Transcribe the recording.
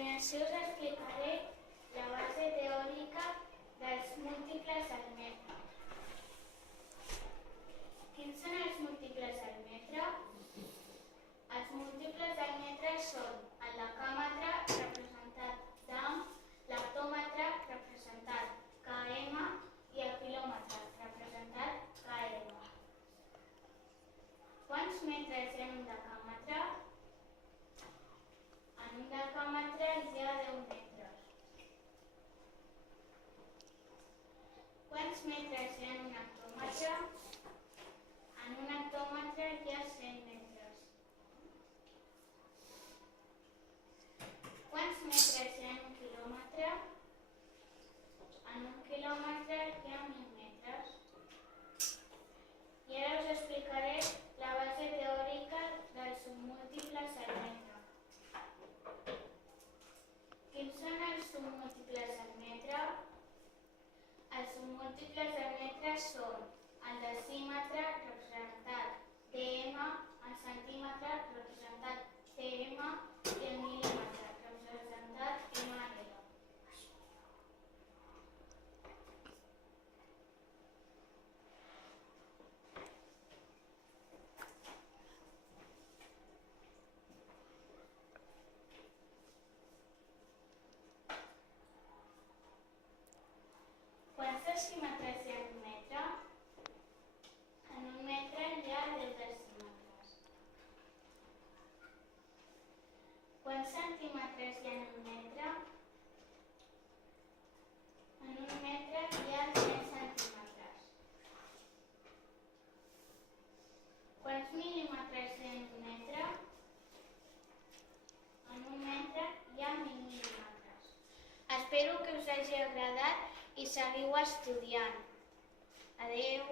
continuació us explicaré la base teòrica dels múltiples al metre. Quins són els múltiples al metre? Els múltiples al metre són el decàmetre, representat d'am, l'hectòmetre, representat km, i el quilòmetre, representat km. Quants metres hi ha en un decàmetre? En un decàmetre hi ha 10 metres. Quants metres hi ha en un hectòmetre? En un hectòmetre hi ha 100 metres. Quants metres hi ha en un quilòmetre? En un quilòmetre hi ha 1.000 metres. I ara us explicaré la base teòrica dels submúltiples al metre. Quins són els submúltiples al metre? Els submúltiples al metre són el decímetre, representat dm, el centímetre, representat cm, i el mil·límetre, representat ml. Quants decímetres hi ha en un metre? En un metre hi ha 10 decímetres. Quants centímetres hi ha en un metre? En un metre hi ha 100 centímetres. Quants mil·límetres hi ha en un metre? En un metre hi ha 1.000 mil·límetres. Espero que us hagi agradat i seguiu estudiant. Adeu.